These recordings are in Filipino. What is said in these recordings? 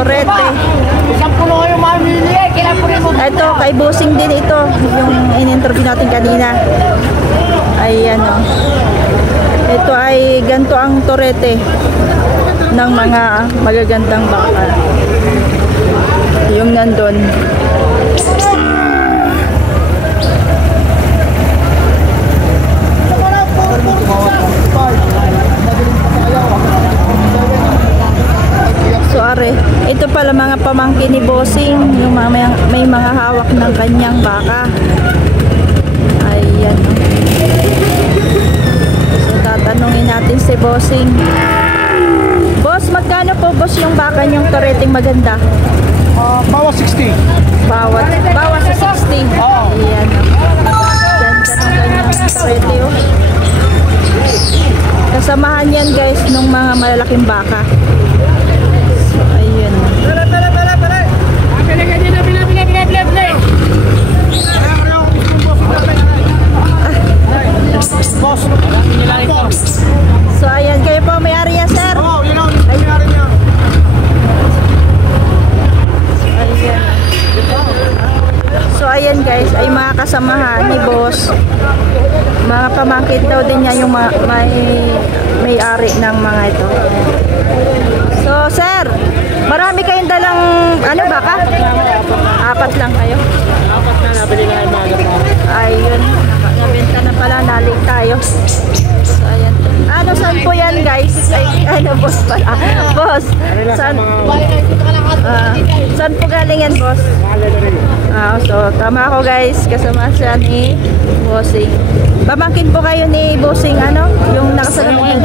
Torete. Isang puno yung mamili eh. Kailan po rin mo? Ito, kay Bossing din ito. Yung in-interview natin kanina. Ayan o. Ito ay ganito ang Torete ng mga magagandang baka. Yung nandun. So are, ito pala mga pamangkin ni Bossing, yung may mga hawak ng kanyang baka. Ayan. So tatanungin natin si Bossing. Boss, magkano po boss yung baka niyong Toreteng maganda? Bawas 60. Bawas sa 60. Oo. Ayan. Ganda ng kanyang Torete oh. Kasamahan yan guys nung mga malalaking baka. So ayun. So ayan, kayo po may-ari yan sir? Oo, yun ang may-ari niya. Ayan. So ayan guys, ay mga kasamahan ni boss. Mga pamangkin daw din niya yung may-ari ng mga ito. So sir, marami kayong dalang ano baka? Apat lang kayo? Apat na nabili na yung mga Ayun, nabenta na pala, nalig tayo. So ayan. Ano, saan po yan guys? Ay, ano boss pala? Boss, saan? Saan po galing yan boss? So tama ako guys, kasama siya ni Bossing. Pamangkin po kayo ni Bossing, ano? Yung nakasalamang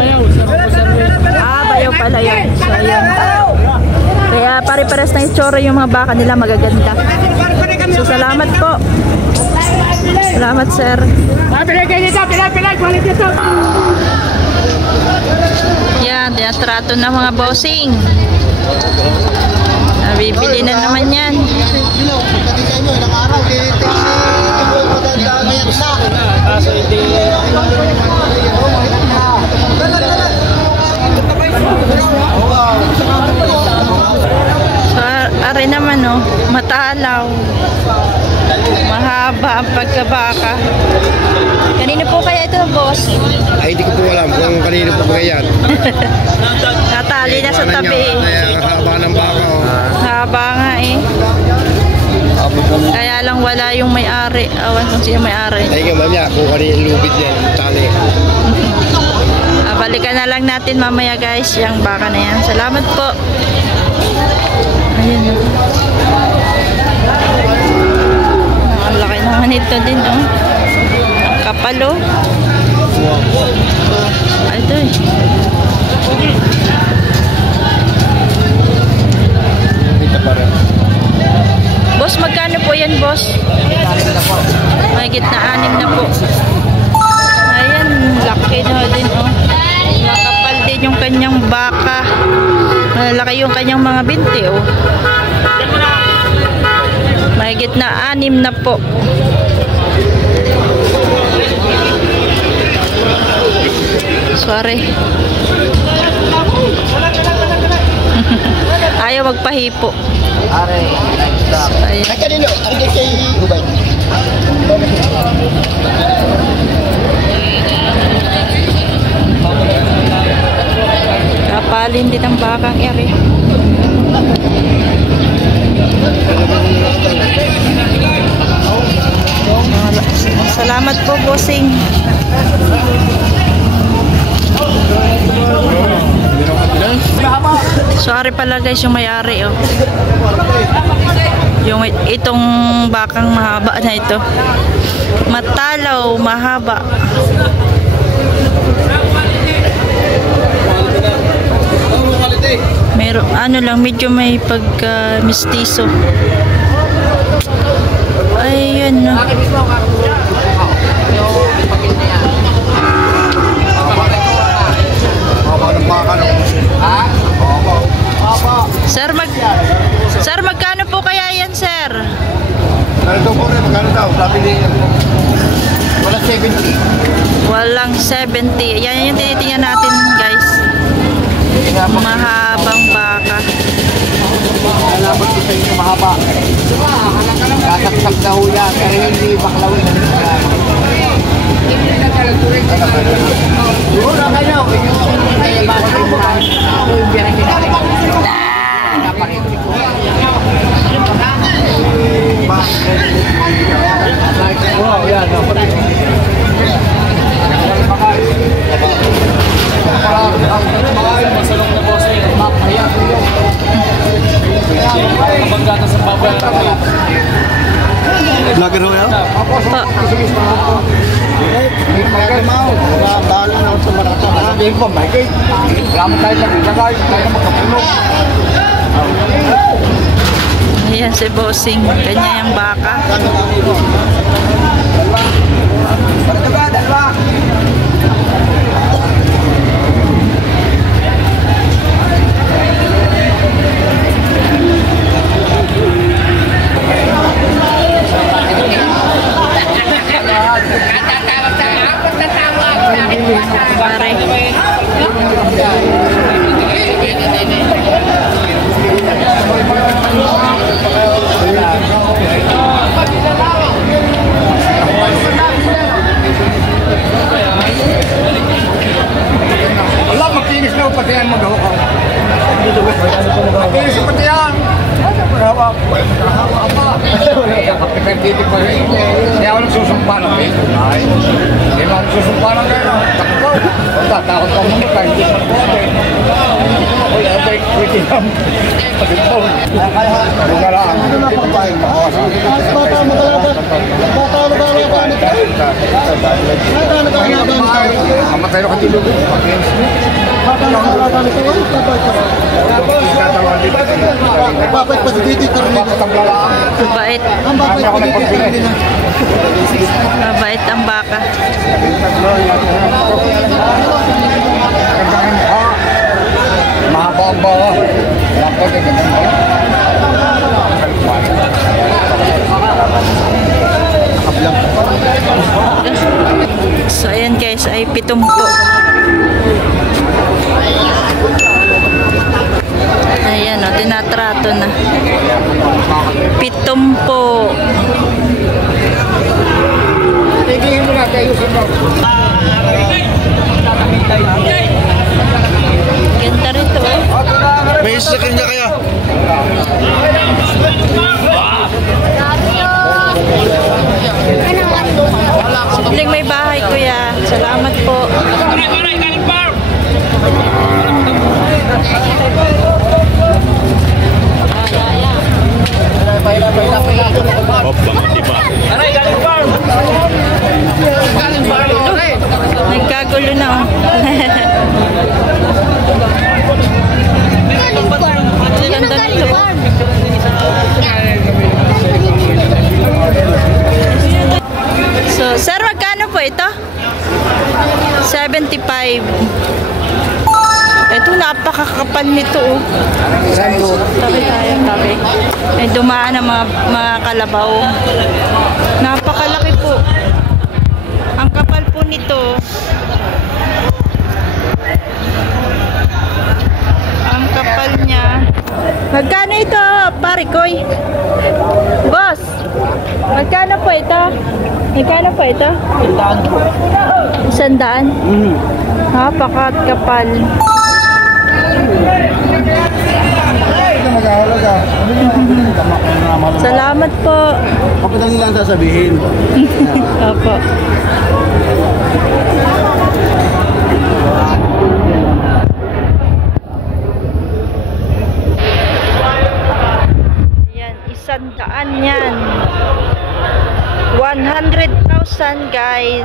bayaw pala yun. So ayun. Kaya pare-pares na itsura yung mga baka nila magaganda. So salamat po. Salamat sir. Yan, tinatrato na mga Bossing. Bibili na naman yan. So, are naman oh, matalaw. Mahaba ang pagkabaka. Kanino po kaya ito, boss? Ay, hindi ko po alam kung kanino po kaya yan. Natali na sa tabi eh. Haba ng baka oh. Haba nga eh. Kaya lang wala yung may-ari. Awan kung sino may-ari. Ay, nga mamaya kung kanino yung lubid yan, tali. Balikan na lang natin mamaya guys yung baka na yan. Salamat po. Ayun o. Ang laki naman ito din oh. Ang kapal oh. Ito eh. Boss, magkano po yan boss? Mahigit na 6 na po. Ayan, laki na din oh. Makapal din yung kanyang baka. Malaki yung kanyang mga binti oh. Mahigit na 6 na po. Sorry. Ayaw magpahipo. Ay kanino? Ari kay Ubay. Kapalin din ang bakang ere. Salamat po, Bossing. Sorry pala guys yung may-ari oh. Yung itong bakang mahaba na ito. Matalaw, mahaba. Meron ano lang, medyo may pagka mistiso. Ayun no. Sir, magkano po kaya yan, sir? Ano po rin, magkano daw? Sabi niya, wala 70. Walang 70. Yan yung tinitingnan natin, guys. Mahabang baka. Nalabot ko sa inyo mahaba. Kasaksak na ho yan. Pero hindi baklawin. Siguro na kayo. Kaya bakit yung mga ako yung biyahe nila. Naparito ko. Wow, yan. Naparito. Masalong na boss eh. Kabagatan sa baboy. Vlogger ho yan? Po. Dahil na ako sa marata. Hindi ko, Michael. Salamat tayo sa pizza guys. Tayo magkapulong. Ayan si Bossing. Kanya yung baka. Dalawa. Pare. Allah, makinis na pati yan mag-hawa. Makinis pati yan. Mag-hawa. Mag-hawa pa. Kapit-kapit pa rin. Hindi ako nagsusumpa ng ito. Hindi ako nagsusumpa ng ito. Takbo. Takot ka mo ka. Hindi mo po. Uy, abay, wait lang. Pagkitaw. Buka lang. Mamatay na katilo. Mabait. Mabait ang baka. Mahaba ang baka. So ayan guys, ay 7. Ayan o, tinatrato na. 7. Tigihin mo na kayo sa mga. Ganda rito oh. May sakin niya kaya. Simpleng may bahay kuya. Salamat po. Nagkagulo na oh. Ganda nito. So, sir, magkano po ito? 75. Ito, napakakapal nito oh. Tabi tayo, tabi. May dumaan ang mga kalabaw. Napakalaki po. Ang kapal po nito. Ang kapal niya. Magkano ito, Parikoy? Boss, magkano po ito? Magkano po ito? 100 po. 100? Napakakapal. Salamat po. Kapag lang nilang sasabihin. Opo. Yan, 100 yan. 100,000 guys.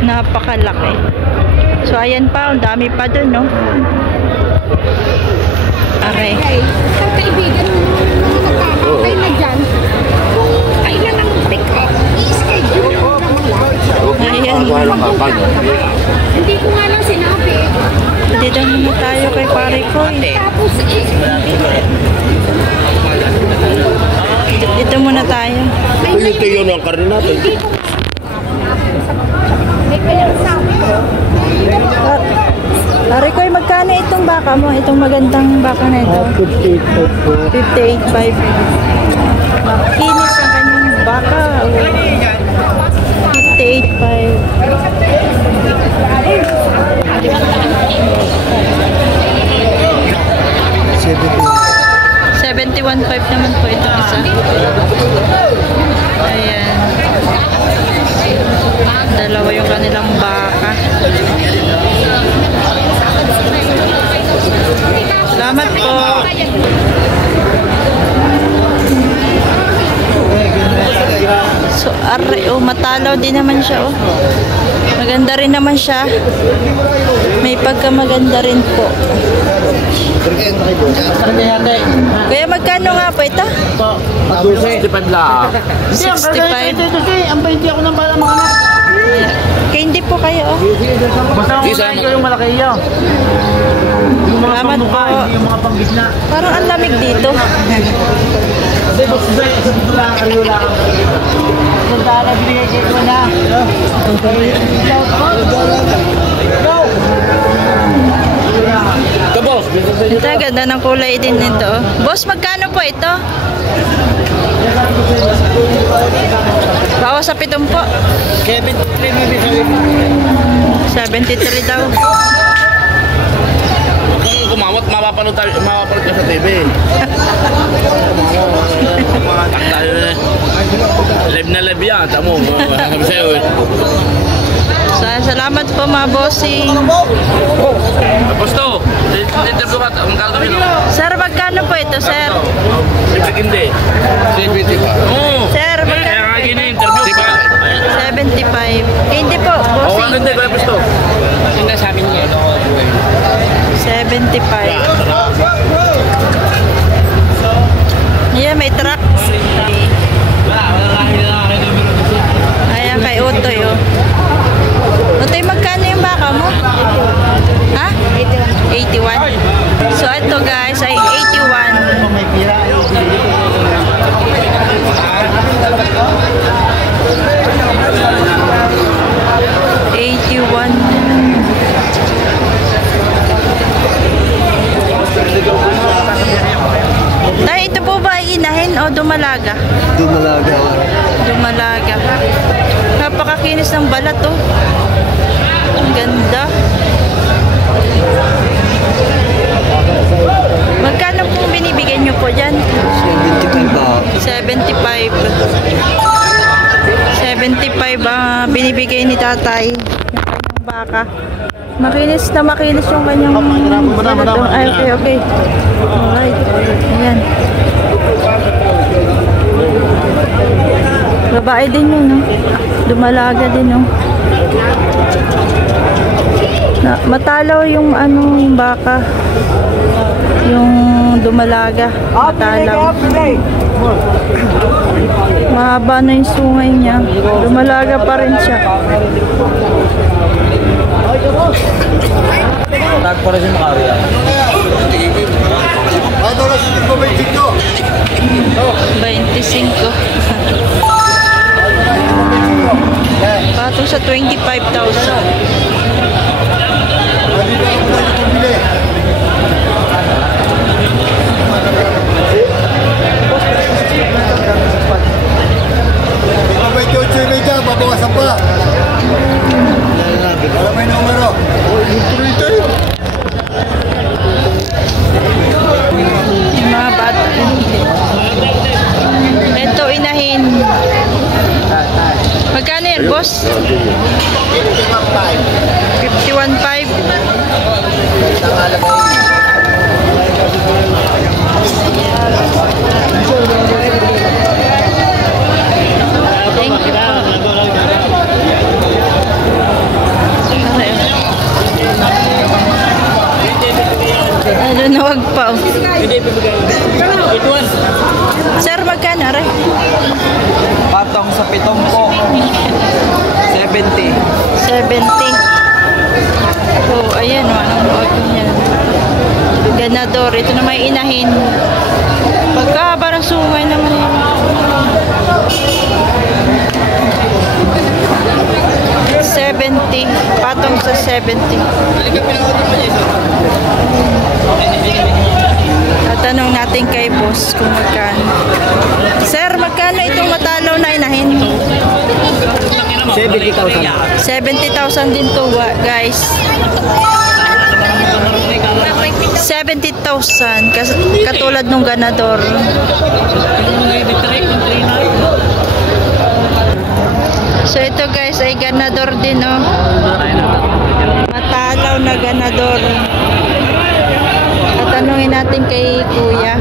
Napakalaki. So ayan pa, ang dami pa dun, no? Okay. Ang kaibigan mo nagkakatay na dyan, kung kailan ang pick up, i-schedule mo naman lahat. Ayan. Hindi ko nga lang sinabi. Dito muna tayo kay pare ko. Tapos Dito muna tayo. Ito yun ang karne natin. hindi ko may kaya sabi ko. Pare ko, magkano baka mo? Itong magandang baka na ito. 58.5. Makinis ang kanyang baka. 71.5 naman po ito isa. Ayan. Dalawa yung kanilang baka. Salamat po. So, matalaw din naman siya, oh. Maganda rin naman siya. May pagkamaganda rin po. Kaya magkano nga po ito? 65 lang. 65. Ang 20 ako ng para mga anak. Kaya hindi po kayo, oh. Basta ang mga yung malaki yan. Yung mga Salamat pangmukha, po. hindi yung mga panggitna. Parang ang lamig dito. Kasi sa dito lang, ariyo lang. Punta na, binigay ko na. Kabos, Ito, ganda ng kulay din nito. Boss, magkano po ito? Bawas sa 7 po. 73 daw. kung kumawat, mapapanood ka sa TV. Tayo na. Live na live yan. Tamo, sabi sa'yo eh. Salamat po mga bossing. Tapos to, interview ka, ang gagawin mo. Sir, magkano po ito, sir? Siyempre hindi. Oo. Sir, Kaya magkano? nga gini-interview. Di ba? 75. Hindi po, Oo, bossing. hindi. Kaya gusto. Hindi sa amin niya. 75. Ayan, may truck. Ayan, kay Utoy, oh. Utoy, magkano yung baka mo? Ha? 81. So, ito guys, ay 81. May pira. 81. Tay, ito po ba ay inahin o dumalaga? Dumalaga. Dumalaga. Napakakinis ng balat, oh. Ang ganda. Magkano pong binibigyan nyo po dyan? 75 ba? 75. 75 binibigay ni tatay ng kanyang baka. Makinis na makinis yung kanyang ay, okay. Alright. Ayan. Babae din yun, no? Dumalaga din, no? Matalaw yung yung baka. Yung dumalaga. Matalaw. Mahaba na yung sungay niya. Dumalaga pa rin siya. Tag pa rin si Macaria. 25. Patong sa 25,000. Babawasan pa. Wala may numero. Mga bata. Ito, inahin. Magkano yan, boss? 51.5. Thank you po. Ano na, wag pa. Sir, magkano rin? Patong sa 7 po. 70. 70. So, ayan, anong wag niya. Ganador, ito na may inahin. Pagka parang sungay naman yun. 70. Patong sa 70. Tatanong natin kay boss kung magkano. Sir, magkano itong matalaw na inahin? 70,000. 70,000 din to, guys. 70,000 katulad nung ganador. So ito guys ay ganador din, oh. Matalaw na ganador. Tatanungin natin kay kuya.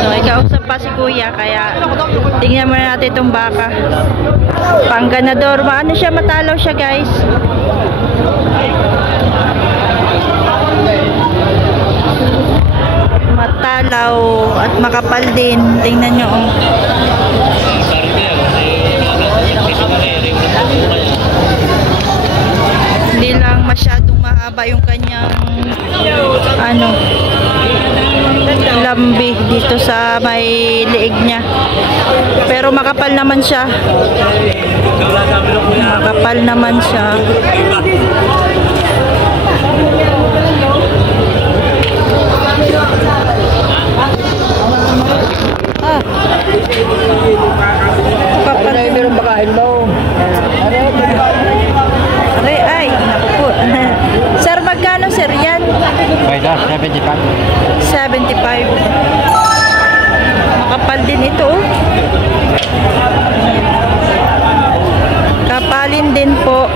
So ikausap pa si kuya, kaya tingnan muna natin itong baka. Pang ganador, maano siya, matalaw siya guys. Matalaw at makapal din. Tingnan nyo, oh. Hindi lang masyadong mahaba yung kanyang lambi dito sa may liig niya, pero makapal naman siya. Makapal naman siya. Kapal na meron bakain mo. Ay, naku po. Sir, magkano sir yan? 75. 75. Makapal din ito, oh. Kapalin din po.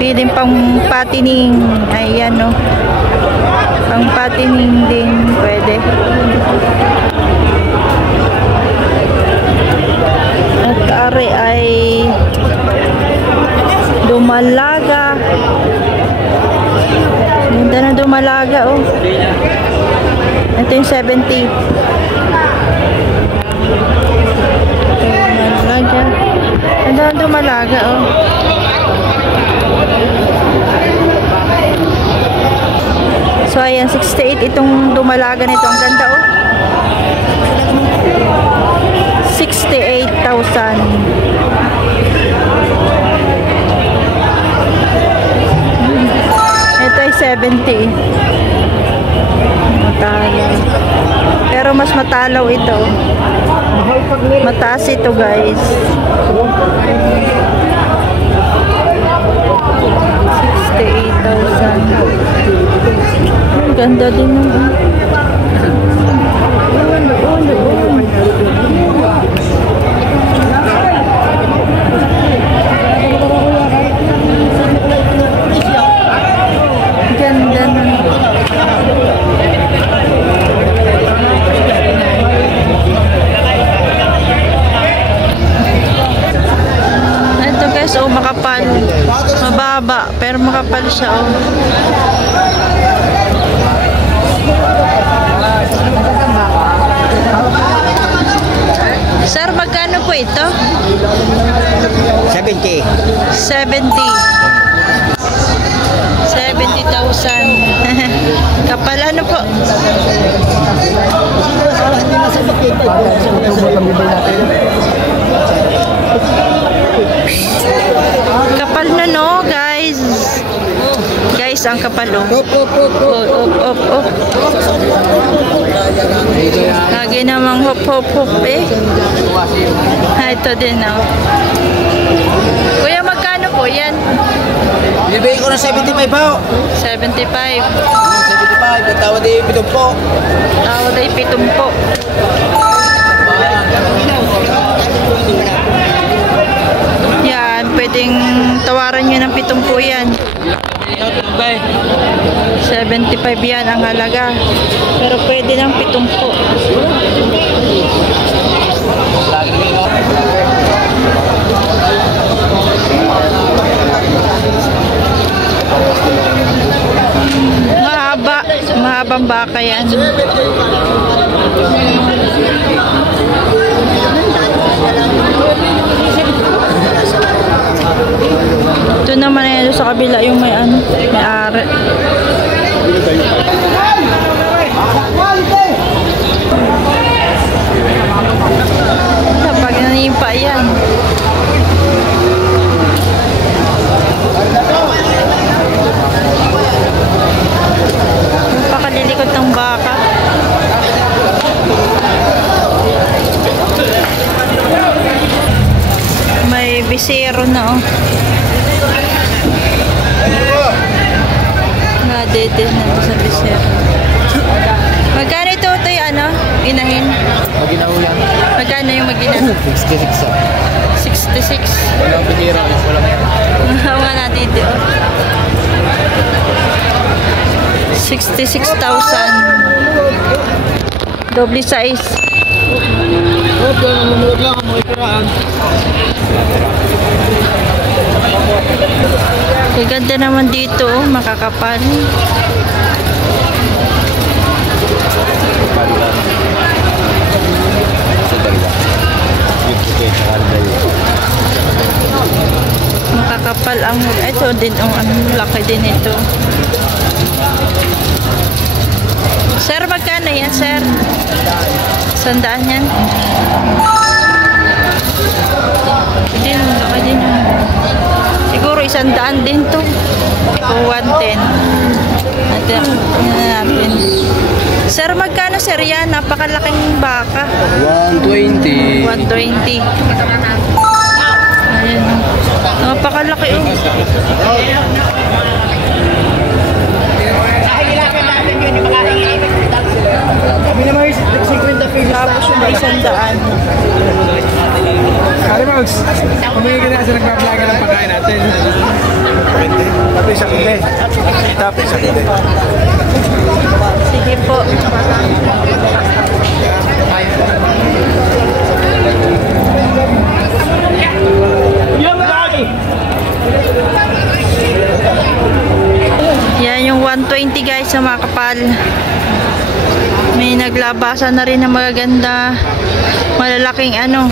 Piling pang patining. Ayan, oh. Pang patining din pwede. At ari ay dumalaga. Ganda na dumalaga, oh. Ito yung 70. Dumalaga. Ganda na dumalaga, oh. So ayan, 68 itong dumalaga nito. Ang ganda, oh. 68,000. Ito ay 70. Matalaw. Pero mas matalaw ito. Mataas ito, guys. 68,000. Ang ganda din ng ganda na. Ito guys, oh, makapal. Mababa, pero makapal siya, oh. Sir, magkano po ito? 70. 70,000. Kapal ano po? Kapal na, no, guys. Guys, ang kapal, oh. Op. Lagi namang hop, eh. Ito din, oh. Kuya, magkano po yan? Binibigay ko na 75 po. 75. 75. Tawad ay 7 po. Tawad ay 7 po. Yan, pwedeng tawaran nyo ng 7 po yan. 75 yan ang halaga. Pero pwede ng 7 po. Mahabang baka yan. Ito naman yan sa kabila yung may ari. Bisero na, oh. Nadede na sa Bisero. Magkano ito, tayo, ano? Inahin? Maginaw yan. Magkano yung magina? 66 ah. 66. Walang pinira. Walang yan. Mga nadede, oh. 66,000. Doble size. Huwag lang ang mga piraan. Ganda naman dito, oh, makakapal. Makakapal ang ito din, ang laki din ito. Sir, magkano yan, sir? 100 yan. Din, laki din yan. Siguro 100 din to. O 110. Natin. Sir, magkano, sir, yan? Napakalaking baka. 120. 120. Ayan. Napakalaki, oh. Kami naman yung 50 pesos. Tapos yung 100. Kari Mags, kumingi ka na sa nagbablogger ng pagkain natin. Tapos sa kinde. Tapos sa kinde. Sige po. Yan yung 120 guys sa mga kapal. May naglabasan na rin ng magaganda. Malalaking ano.